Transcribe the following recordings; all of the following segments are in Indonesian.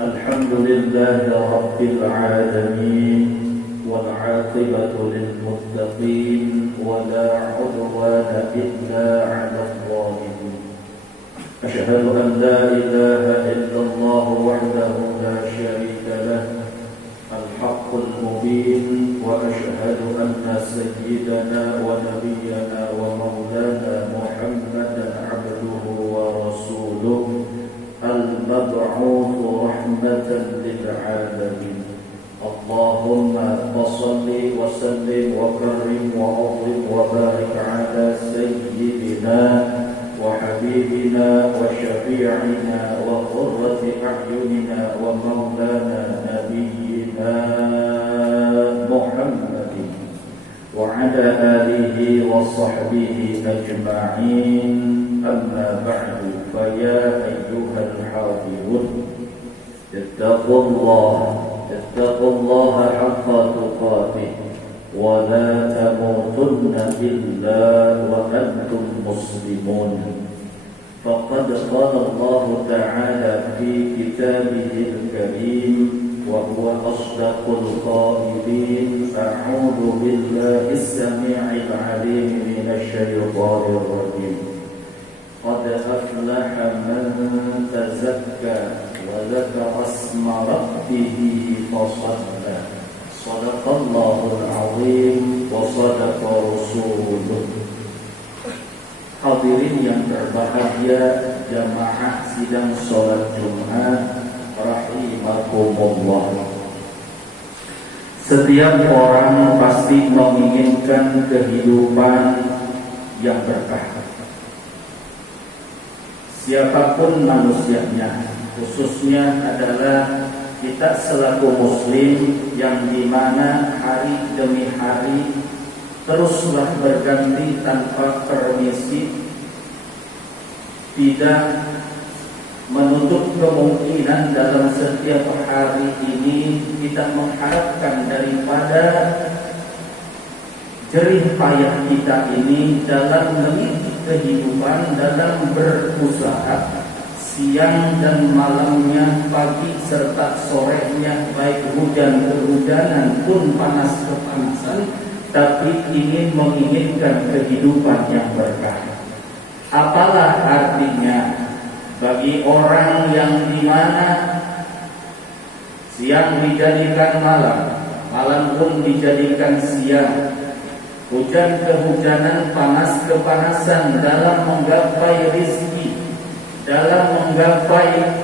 الحمد لله رب العالمين والعاقبة للمتقين ولا عدوان إلا على الظالمين أشهد أن لا إله إلا الله وحده لا شريك له الحق المبين وأشهد أن سيدنا ونبينا ومولانا محمدا عبده ورسوله المبعوث رحمة للعالمين اللهم صل وسلم وكرم وعظم وبارك على سيدنا وحبيبنا وشفيعنا وقرة أعيننا ومولانا نبينا محمد وعلى آله وصحبه أجمعين أما بعد فيا أيها الحاضرون اتقوا الله حق تقاته ولا تموتن إلا وأنتم مسلمون فقد قال الله تعالى في كتابه الكريم وهو أصدق القائلين أعوذ بالله السميع العليم من الشيطان الرجيم قد أفلح من تزكى وذكر اسم ربه فصلى صدق الله العظيم وصدق رسوله. Hadirin yang berbahagia, jamaah sidang sholat Jumat rahimakumullah. Setiap orang pasti menginginkan kehidupan yang berkah. Siapapun manusianya, khususnya adalah kita selaku muslim yang dimana hari demi hari teruslah berganti tanpa permisi, tidak menutup kemungkinan dalam setiap hari ini kita mengharapkan daripada jerih payah kita ini dalam meniti kehidupan, dalam berusaha siang dan malamnya, pagi serta sorenya, baik hujan kehujanan pun panas kepanasan, tapi ingin menginginkan kehidupan yang berkah. Apalah artinya bagi orang yang dimana siang dijadikan malam, malam pun dijadikan siang, hujan kehujanan, panas kepanasan dalam menggapai rizki, dalam menggapai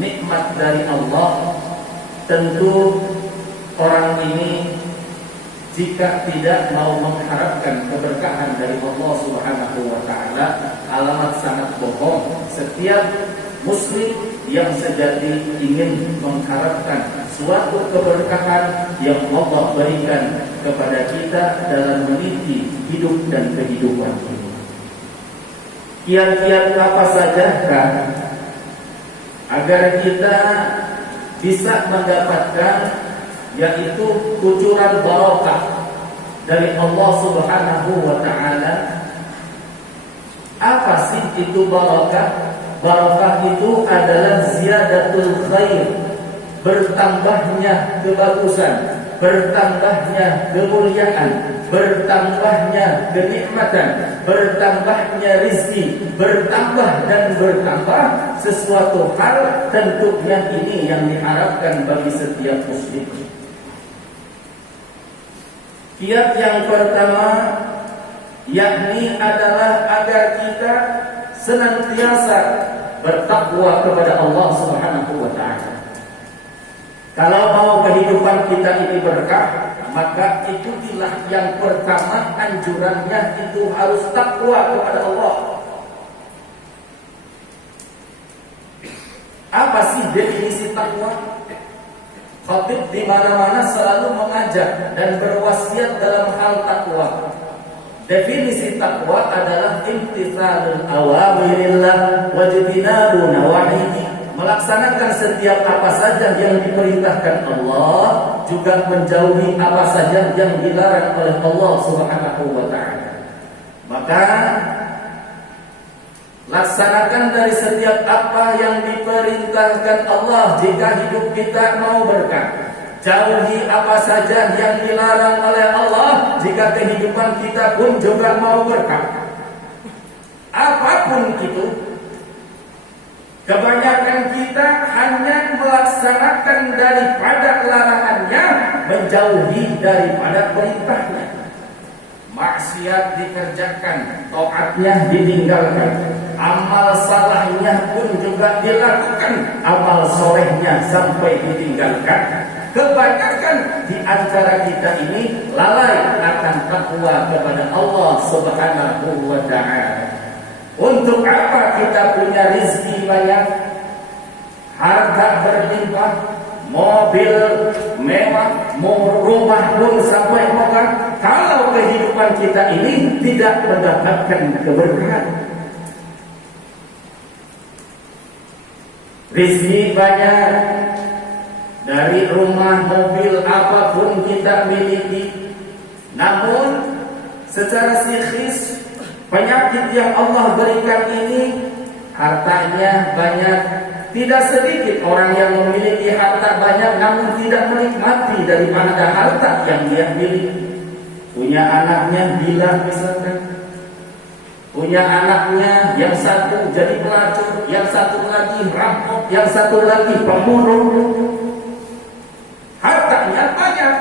nikmat dari Allah. Tentu orang ini jika tidak mau mengharapkan keberkahan dari Allah Subhanahu wa taala, alamat sangat bohong. Setiap muslim yang sejati ingin mengharapkan suatu keberkahan yang Allah berikan kepada kita dalam meniti hidup dan kehidupan ini. Kiat-kiat apa sajakah agar kita bisa mendapatkan, yaitu kucuran barokah dari Allah Subhanahu wa taala? Apa sih itu barokah? Barokah itu adalah ziyadatul khair, bertambahnya kebagusan, bertambahnya kemuliaan, bertambahnya kenikmatan, bertambahnya rizki, bertambah dan bertambah sesuatu hal. Tentunya ini yang diharapkan bagi setiap muslim. Kiat yang pertama yakni adalah agar kita senantiasa bertakwa kepada Allah Subhanahu wa taala. Kalau mau kehidupan kita ini berkah, maka ikutilah yang pertama anjurannya itu harus takwa kepada Allah. Apa sih definisi takwa? Khatib di mana-mana selalu mengajak dan berwasiat dalam hal takwa. Definisi takwa adalah imtitsalul awamirillah wa ijtinabu nawahihi, melaksanakan setiap apa saja yang diperintahkan Allah, juga menjauhi apa saja yang dilarang oleh Allah Subhanahu wa taala. Maka laksanakan dari setiap apa yang diperintahkan Allah jika hidup kita mau berkah. Jauhi apa saja yang dilarang oleh Allah jika kehidupan kita pun juga mau berkah. Apapun itu, Kebanyakan kita hanya melaksanakan daripada larangannya, menjauhi daripada perintahnya. Maksiat dikerjakan, taatnya ditinggalkan. Amal salahnya pun juga dilakukan, amal solehnya sampai ditinggalkan. Kebanyakan di antara kita ini lalai akan takwa kepada Allah Subhanahu wa ta'ala. Untuk apa kita punya rezeki banyak, harta berlimpah, mobil mewah, rumah pun sampai megah, kalau kehidupan kita ini tidak mendapatkan keberkahan? Rezeki banyak, dari rumah, mobil, apapun kita miliki, namun secara psikis penyakit yang Allah berikan ini, hartanya banyak. Tidak sedikit orang yang memiliki harta banyak namun tidak menikmati daripada harta yang dia miliki. Punya anaknya gila misalkan, punya anaknya yang satu jadi pelacur, yang satu lagi rampok, yang satu lagi pembunuh. Hartanya banyak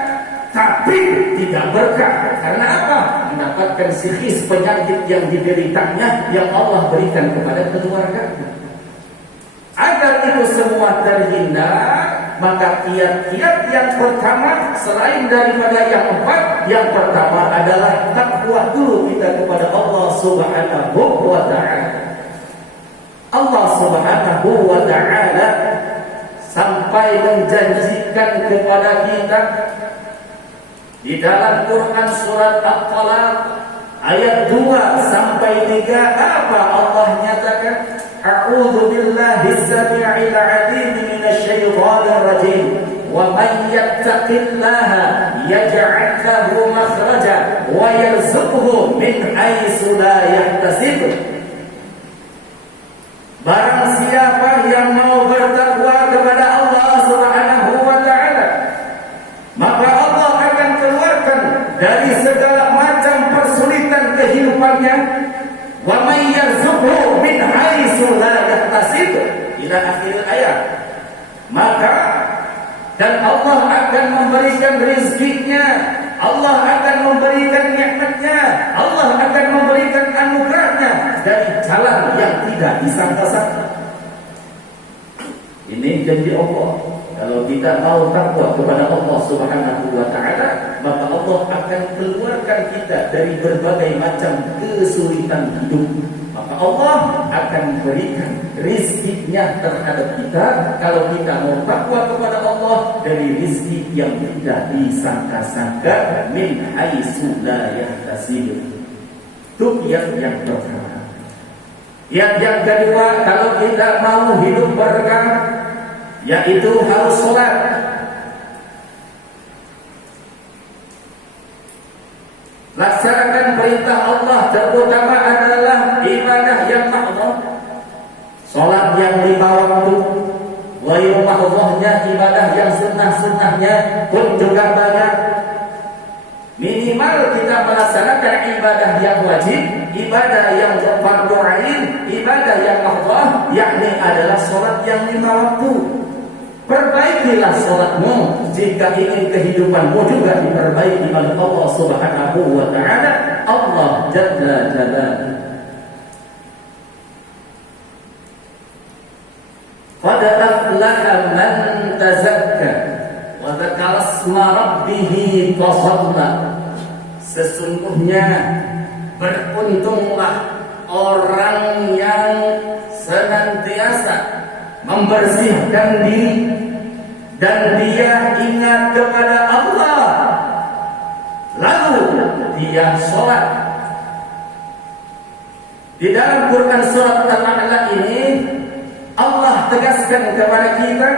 tapi tidak berkah. Karena apa? Mendapatkan psikis penyakit yang dideritanya yang Allah berikan kepada keluarganya. Agar itu semua terhindar, maka kiat-kiat yang pertama selain daripada yang empat, yang pertama adalah takwa dulu kita kepada Allah Subhanahu wa ta'ala. Allah Subhanahu wa ta'ala sampai menjanjikan kepada kita di dalam Quran surat At-Talaq ayat 2 sampai 3, apa Allah nyatakan? A'udzu billahi as-sami'il 'alim minasy syaithanir rajim. Wa may yattaqillaha yaj'al lahu makhraja wa yarzuqhu min haitsu la yahtasib. Barang siapa yang mau bertakwa kepada Allah Subhanahu wa ta'ala, maka Allah akan keluarkan dari segala macam persulitan kehidupannya. Wa may yarzuqhu min haitsu la yahtasib ila akhir ayat. Maka dan Allah akan memberikan rezekinya, Allah akan memberikan nikmatnya, Allah akan memberikan anugerahnya dari jalan yang tidak disangka-sangka. Ini janji Allah. Kalau kita mau takwa kepada Allah Subhanahu wa ta'ala, maka Allah akan keluarkan kita dari berbagai macam kesulitan hidup. Maka Allah akan berikan rizkinya terhadap kita kalau kita mau takwa kepada Allah dari rizki yang tidak disangka-sangka, min haitsu la yahtasib. Itu yang pertama. Yang kedua, kalau kita mau hidup berkah, yaitu harus sholat. Laksanakan perintah Allah, terutama adalah ibadah yang mahdhah. Sholat yang 5 waktu, ghairu mahdhahnya ibadah yang sunnah-sunnahnya pun juga banyak. Minimal kita melaksanakan ibadah yang wajib, ibadah yang fardu ain, ibadah yang mahdhah, yakni adalah sholat yang 5 waktu. Perbaikilah sholatmu jika ingin kehidupanmu juga diperbaiki oleh Allah Subhanahu wa ta'ala. Allah Jalla Jalaluhu. Qad aflaha man tazakka wa dzakara isma rabbih fasalla. Sesungguhnya beruntunglah orang yang senantiasa membersihkan diri dan dia ingat kepada Allah, lalu dia sholat. Di dalam Quran surat Al-A'la ini Allah tegaskan kepada kita,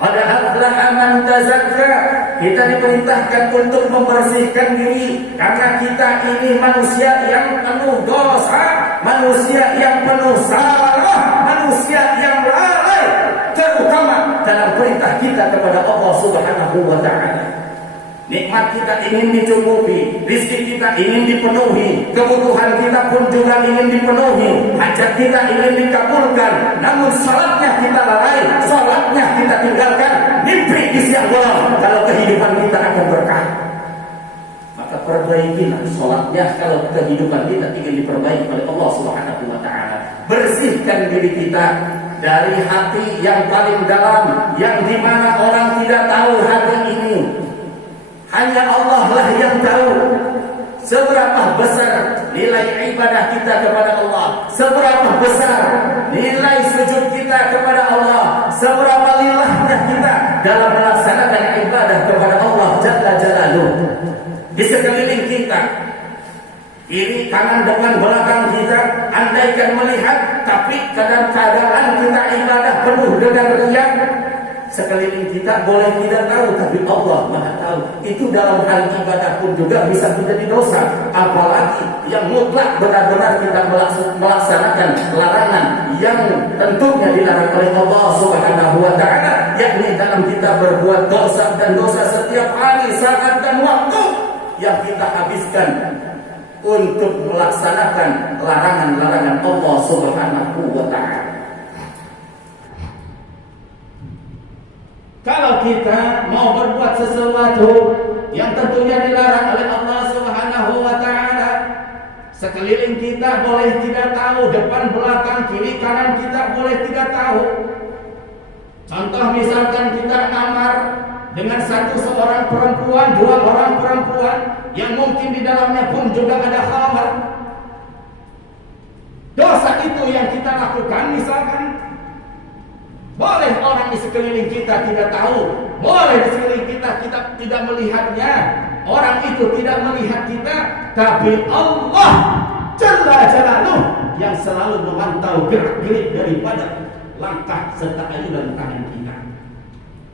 pada aflaha man tazakka, kita diperintahkan untuk membersihkan diri karena kita ini manusia yang penuh dosa, manusia yang penuh salah, manusia yang lalai, terutama dalam perintah kita kepada Allah Subhanahu wa ta'ala. Nikmat kita ingin dicukupi, rizki kita ingin dipenuhi, kebutuhan kita pun juga ingin dipenuhi, hajat kita ingin dikabulkan. Namun salatnya kita lalai, salatnya kita tinggalkan, mimpi isi Allah kalau kehidupan kita akan berkah. Maka perbaikilah salatnya kalau kehidupan kita ingin diperbaiki oleh Allah Subhanahu wa taala. Bersihkan diri kita dari hati yang paling dalam, yang dimana orang tidak tahu hati ini. Hanya Allah lah yang tahu seberapa besar nilai ibadah kita kepada Allah, seberapa besar nilai sujud kita kepada Allah, seberapa lilahnya kita dalam melaksanakan ibadah kepada Allah Jalla Jalaluh. Di sekeliling kita, kiri kanan depan belakang kita, andaikan melihat, tapi kadang-kadang kita ibadah penuh dengan riya. Sekeliling kita boleh tidak tahu, tapi Allah Maha tahu. Itu dalam hal ibadah pun juga bisa menjadi dosa. Apalagi yang mutlak benar-benar kita melaksanakan larangan yang tentunya dilarang oleh Allah Subhanahu wa taala, yakni dalam kita berbuat dosa dan dosa setiap hari, saat dan waktu yang kita habiskan untuk melaksanakan larangan-larangan Allah Subhanahu wa taala. Kalau kita mau berbuat sesuatu yang tentunya dilarang oleh Allah Subhanahu wa taala, sekeliling kita boleh tidak tahu, depan belakang kiri kanan kita boleh tidak tahu. Contoh misalkan kita ngamar dengan seorang perempuan, dua orang perempuan yang mungkin di dalamnya pun juga ada khamar. Dosa itu yang kita lakukan misalkan, boleh orang di sekeliling kita tidak tahu, boleh di sekeliling kita tidak melihatnya, orang itu tidak melihat kita, tapi Allah Jalla Jalaluh yang selalu memantau gerak-gerik daripada langkah serta ayunan tangan kita.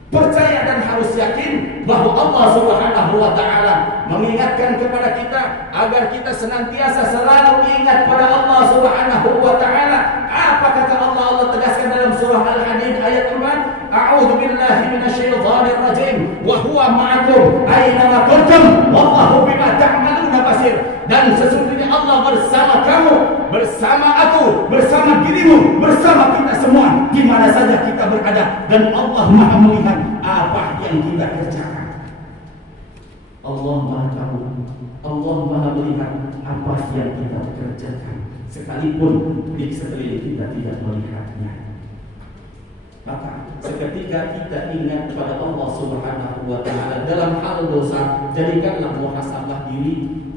Percaya dan harus yakin bahwa Allah Subhanahu wa taala mengingatkan kepada kita agar kita senantiasa selalu ingat pada Allah Subhanahu wa taala. Apa kata Allah? Allah tegaskan dalam surah Al-Hadid ayat 4, A'udzu billahi minasyaitonir rajim wa huwa ma'akum aina ma kuntum wallahu bima ta'maluna basir. Dan sesungguhnya Allah bersama kamu, bersama aku, bersama dirimu, bersama kita semua di mana saja kita berada, dan Allah Maha melihat apa yang kita kerjakan. Allah Maha tahu, Allah Maha melihat apa yang kita kerjakan, sekalipun di sekeliling kita tidak melihatnya. Maka seketika kita ingat kepada Allah Subhanahu wa taala dalam hal dosa, jadikanlah muhasabah diri.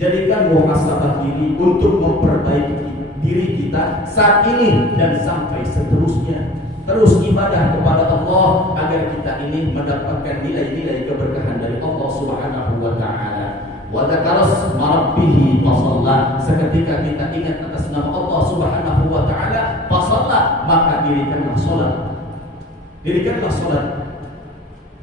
Jadikan muhasabah diri untuk memperbaiki diri kita saat ini dan sampai seterusnya. Terus ibadah kepada Allah agar kita ini mendapatkan nilai-nilai keberkahan dari Allah Subhanahu wa taala. Wa dzakaras marabbihi fasalla. Seketika kita ingat atas nama Allah Subhanahu wa taala, fasalla, maka dirikanlah salat. Dirikanlah salat.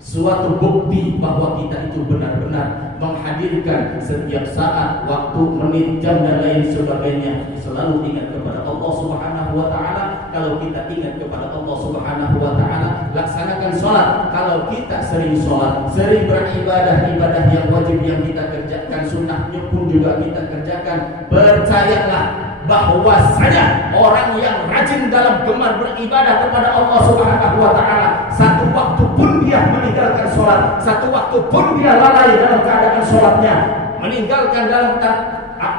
Suatu bukti bahwa kita itu benar-benar menghadirkan setiap saat, waktu, menit, jam dan lain sebagainya. Selalu ingat kepada Allah Subhanahu wa taala. Kalau kita ingat kepada Allah Subhanahu wa taala, laksanakan sholat. Kalau kita sering sholat, sering beribadah, ibadah yang wajib yang kita kerjakan, sunnahnya pun juga kita kerjakan, percayalah bahwasanya orang yang rajin dalam gemar beribadah kepada Allah Subhanahu wa taala, satu waktu pun dia meninggalkan sholat, satu waktu pun dia lalai dalam keadaan sholatnya, meninggalkan dalam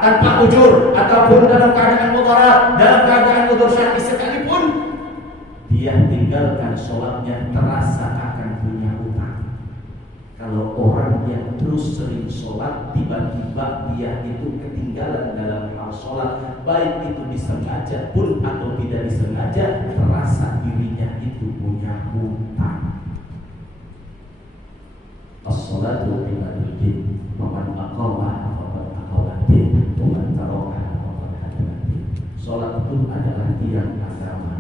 tanpa ujur ataupun dalam keadaan mudarat, dalam keadaan udzur syar'i sekalipun, dia tinggalkan sholatnya terasa akan punya hutang. Kalau orang yang terus sering sholat, tiba-tiba dia itu ketinggalan dalam hal sholat, baik itu disengaja pun atau tidak disengaja, terasa dirinya itu punya hutang. As-salatu imadul din, waman aqamaha faqad aqama din, waman tarakaha faqad hadama din. Salat itu adalah tiang agama.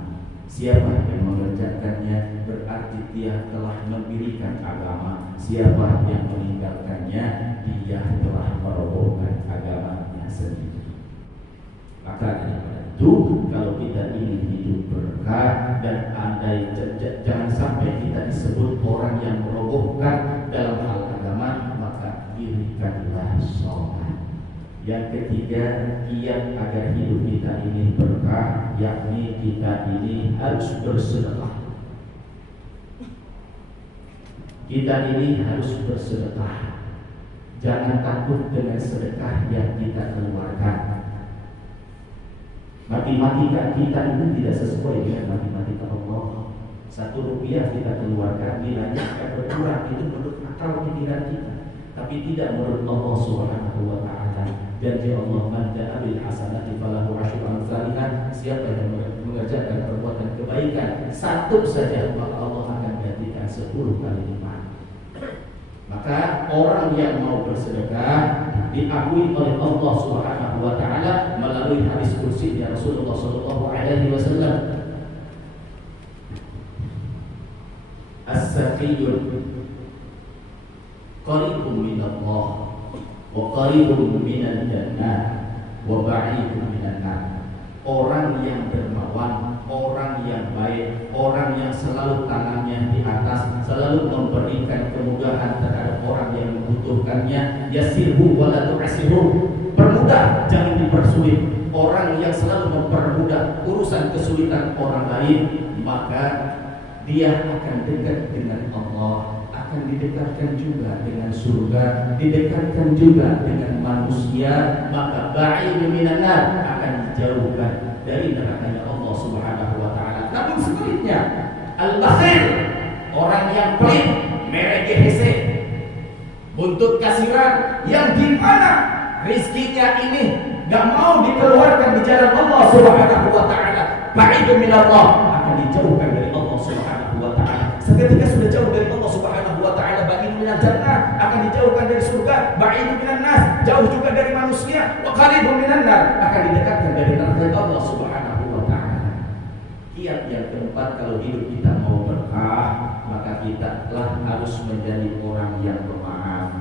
Siapa yang mengerjakannya berarti dia telah mendirikan agama. Siapa yang meninggalkannya, dia telah merobohkan agamanya sendiri. Maka daripada itu, kalau kita ingin hidup berkah dan andai jangan sampai kita disebut orang yang merobohkan dalam hal agama, Yang ketiga, kiat agar hidup kita ini berkah, yakni kita ini harus bersedekah. Kita ini harus bersedekah. Jangan takut dengan sedekah yang kita keluarkan. Matematika kita ini tidak sesuai dengan matematika Allah. 1 rupiah kita keluarkan, nilainya akan berkurang. Itu menurut akal pikiran kita, tapi tidak menurut Allah Subhanahu wa Ta'ala. Janji Allah, man ja'a bil hasanati falahu asyru amsalihha. Siapa yang mengerjakan perbuatan kebaikan 1 saja, maka Allah akan gantikan 10 kali lipat. Maka orang yang mau bersedekah diakui oleh Allah Subhanahu wa Ta'ala melalui hadis kursi dari Rasulullah sallallahu alaihi wasallam. As-saqiyun qaribun min Allah wa qaribun minal jannah wa ba'idun minan nar. Orang yang dermawan, orang yang baik, orang yang selalu tangannya di atas, selalu memberikan kemudahan terhadap orang yang membutuhkannya. Yasirhu wa la tu'sirhu. Permudah, jangan dipersulit. Orang yang selalu mempermudah urusan kesulitan orang lain, maka dia akan dekat dengan Allah, akan didekatkan juga dengan surga, didekatkan juga dengan manusia. Maka ba'idun minan nar, akan dijauhkan dari nerakanya Allah Subhanahu wa Ta'ala. Namun sebaliknya, al-bakhil, orang yang pelit, meregehese, buntut kasiran, yang dimana rizkinya ini gak mau dikeluarkan di jalan Allah Subhanahu wa Ta'ala. Ba'idun minallah, akan dijauhkan dari Allah Subhanahu wa Ta'ala. Seketika sudah jauh dari Allah Subhanahu wa Ta'ala, ba'idun minal jannah, akan dijauhkan dari surga. Ba'idun minan nas, jauh juga dari manusia. Wa qaribun minan nar, akan didekatkan dari neraka Allah Subhanahu wa Ta'ala. Kiat yang keempat, kalau hidup kita mau berkah, maka kita telah harus menjadi orang yang pemaaf.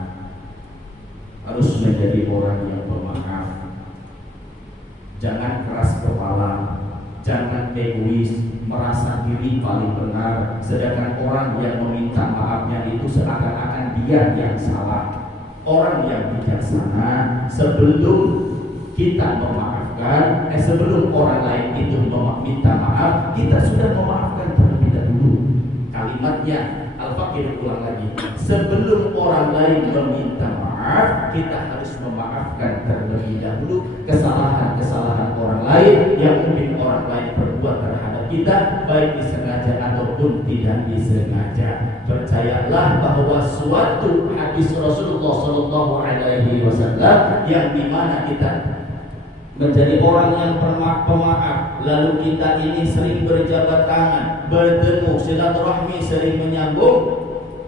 Harus menjadi orang yang pemaaf. Jangan keras kepala, jangan egois, merasa diri paling benar, sedangkan orang yang meminta maafnya itu seakan-akan dia yang salah. Orang yang bijaksana, sebelum kita memaafkan, sebelum orang lain itu meminta maaf, kita sudah memaafkan terlebih dahulu. Kalimatnya Al-Fakir ulang lagi, sebelum orang lain meminta maaf, kita harus memaafkan terlebih dahulu kesalahan-kesalahan orang lain yang mungkin orang lain berbuat terhadap kita, baik disengaja ataupun tidak disengaja. Percayalah bahwa suatu hadis Rasulullah sallallahu alaihi wasallam yang dimana kita menjadi orang yang pemaaf, lalu kita ini sering berjabat tangan, bertemu, silaturahmi, sering menyambung.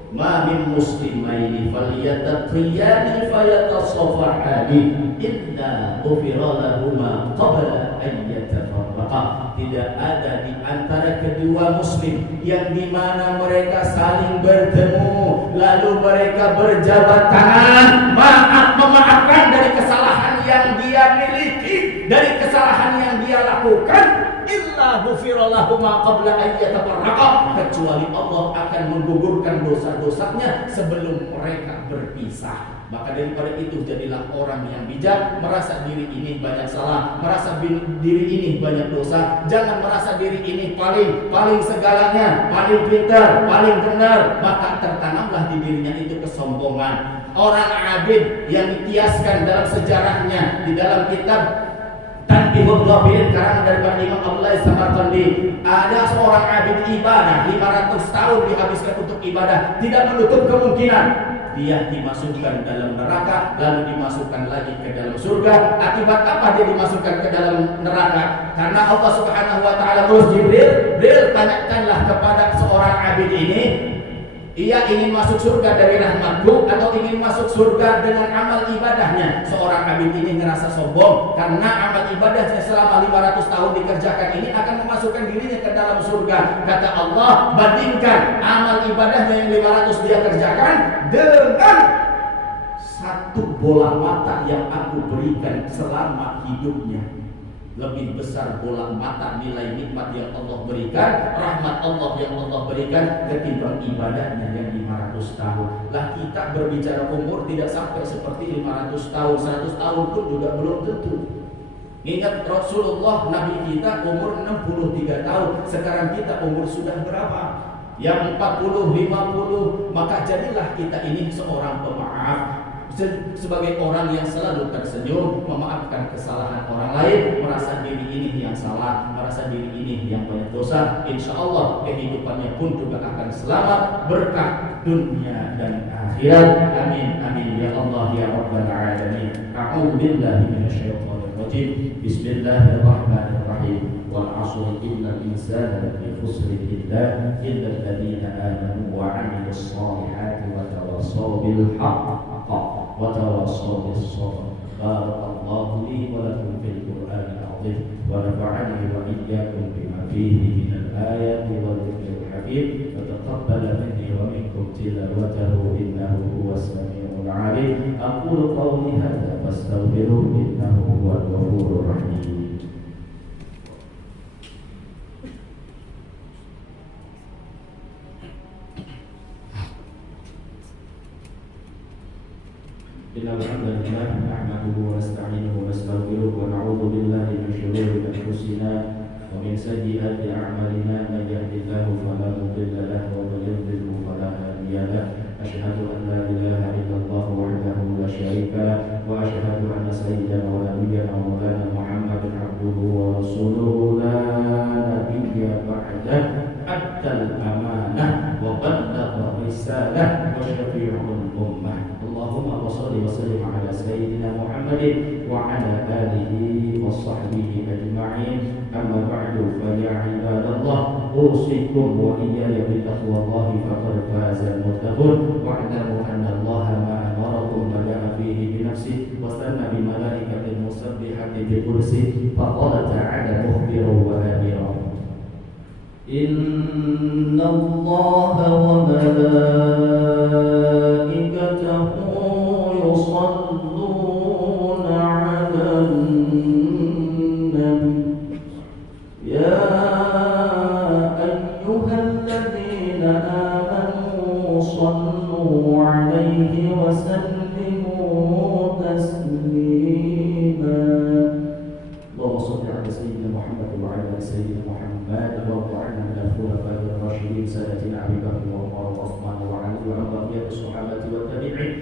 Ma min muslimaini falyattaqiyani fayatasafahani inna ghufira lahuma qabla an yatafarraqa. Tidak ada di antara kedua muslim yang dimana mereka saling bertemu lalu mereka berjabat tangan, memaafkan dari kesalahan yang dia miliki, dari kesalahan yang dia lakukan. Illa ghufira lahuma qabla an yatafarraqa, kecuali Allah akan menggugurkan dosa-dosanya sebelum mereka berpisah. Maka daripada itu jadilah orang yang bijak, merasa diri ini banyak salah, merasa diri ini banyak dosa. Jangan merasa diri ini paling segalanya, paling pintar, paling benar, maka tertanamlah di dirinya itu kesombongan. Orang abid yang dikiaskan dalam sejarahnya di dalam kitab Tanbihul Ghafilin karangan dari Imam Abdullah Samarqandi, ada seorang abid ibadah 500 tahun dihabiskan untuk ibadah, tidak menutup kemungkinan dia dimasukkan dalam neraka lalu dimasukkan lagi ke dalam surga. Akibat apa dia dimasukkan ke dalam neraka? Karena Allah Subhanahu wa Ta'ala terus Jibril tanyakanlah kepada seorang abid ini, ia ingin masuk surga dari rahmatku atau ingin masuk surga dengan amal ibadahnya. Seorang abid ini ngerasa sombong karena amal ibadahnya selama 500 tahun dikerjakan ini akan memasukkan dirinya ke dalam surga. Kata Allah, bandingkan amal ibadahnya yang 500 dia kerjakan dengan satu bola mata yang aku berikan selama hidupnya. lebih besar bola mata nilai nikmat yang Allah berikan, rahmat Allah yang Allah berikan ketimbang ibadahnya yang 500 tahun. Lah kita berbicara umur tidak sampai seperti 500 tahun, 100 tahun pun juga belum tentu. Ingat Rasulullah Nabi kita umur 63 tahun, sekarang kita umur sudah berapa? Yang 40, 50, maka jadilah kita ini seorang pemaaf, sebagai orang yang selalu tersenyum, memaafkan kesalahan orang lain, merasa diri ini yang salah, merasa diri ini yang banyak dosa. Insya Allah kehidupannya pun juga akan selamat, berkah dunia dan akhirat. Amin amin ya Allah ya Rabbal alamin. A'udzu billahi minasyaitonir rajim. Bismillahirrahmanirrahim. Wal 'asri innal insana lafi khusr illa alladziina aamanu wa 'amilus shaalihati wa tawassaw bil haqq wa tawassaw bis sabr. Barakallahu li wa lakum fil Qur'anil 'azim wa nafa'ani wa iyyakum bima fihi minal ayati wal dhikril hakim wa taqabbala minni wa minkum tilawatahu innahu huwas samii'ul 'aliim. Aqulu qawli hadza fastaghfiruhu innahu huwal ghafurur rahim. Innal hamdalillah nahmaduhu wa nasta'inuhu wa nastaghfiruhu wa na'udzu billahi min shururi anfusina wa min sayyiati a'malina. Man yahdihillahu fala mudilla lahu wa man yudlil fala hadiya lahu. Asyhadu an la ilaha illallah wahdahu la syarika lahu wa asyhadu anna sayyidana wa nabiyyana wa maulana Muhammadan abduhu wa rasuluhu la nabiyya ba'dahu. Addal amanah wa ballagha risalah wa syafi'ul ummah. Allahumma shalli wa sallim ala sayyidina Muhammadin wa ala alihi wa sahbihi ajma'in. Amma ba'du, fa ya ibadallah, usikum wa iyaya bi taqwallahi faqad faza al-muttaqun. Wa'lamu anna Allaha ma amarakum bada'a fihi bi nafsihi wa sanna bi malaikatil musabbihati bi kursihi. Faqala ta'ala mukhbiran wa amira. Inna Allaha wa malaikatahu yusalluna 'alan nabi ya ayyuhalladzina amanu sallu 'alaihi wa sallimu taslima. Allahumma shalli 'ala sayyidina Muhammad wa 'ala sayyidina Muhammad wa الخلفاء الراشدين سادتنا أبي بكر وعمر وعثمان وعلي وعن بقية الصحابة والتابعين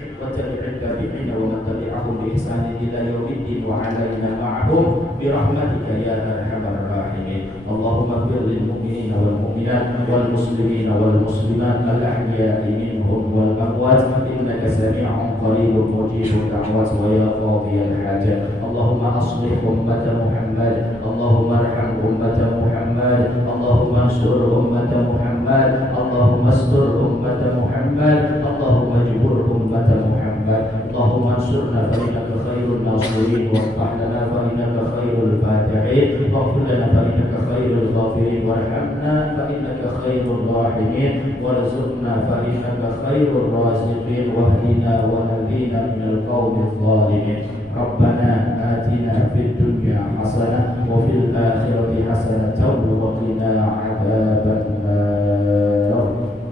التابعين ومن تبعهم بإحسان إلى يوم الدين وعلينا معهم برحمتك يا أرحم الراحمين. اللهم اغفر للمؤمنين والمؤمنات والمسلمين والمسلمات الأحياء منهم والأموات إنك سميع قريب مجيب الدعوات ويا قاضي الحاجات. اللهم أصلح أمة محمد، اللهم ارحم أمة محمد، اللهم انصر أمة محمد، اللهم استر أمة محمد، اللهم اجبر أمة محمد. اللهم انصرنا فإنك خير الناصرين، وافتح لنا فإنك خير الفاتحين، واغفر لنا فإنك خير الغافرين، وارحمنا فإنك خير الراحمين، وارزقنا فإنك خير الرازقين، واهدنا ونجينا من القوم الظالمين. ربنا آتنا في الدنيا حسنة وفي الآخرة حسنة وقنا عذاب النار.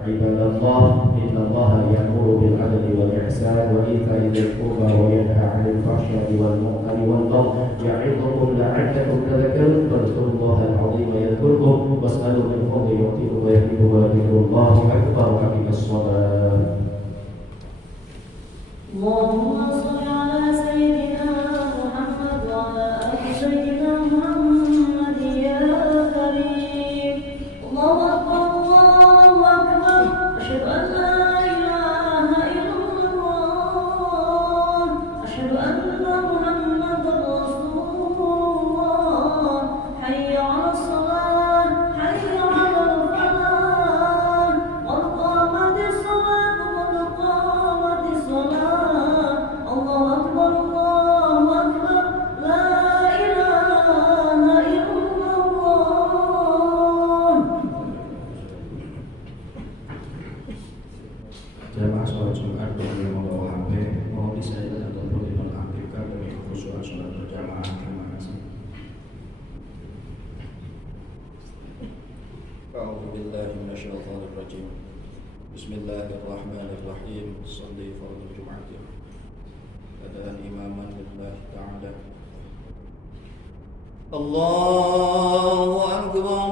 عباد الله، إن الله يأمر بالعدل والإحسان وإيتاء ذي القربى وينهى عن الفحشاء والمنكر والبغي يعظكم لعلكم تذكرون. فاذكروا الله العظيم يذكركم واسألوا من فضله يعطيكم ويهديكم وذكر الله أكبر. وأقم الصلاة. اللهم صل على سيدنا محمد وعلى آل سيدنا محمد يا كريم. الله أكبر الله أكبر. أشهد أن لا إله إلا الله. أشهد أن محمدا رسول الله. حي على الصلاة. أعوذ بالله من الشيطان الرجيم. بسم الله الرحمن الرحيم. صلي فرض الجمعة أداء إماما لله تعالى. الله أكبر.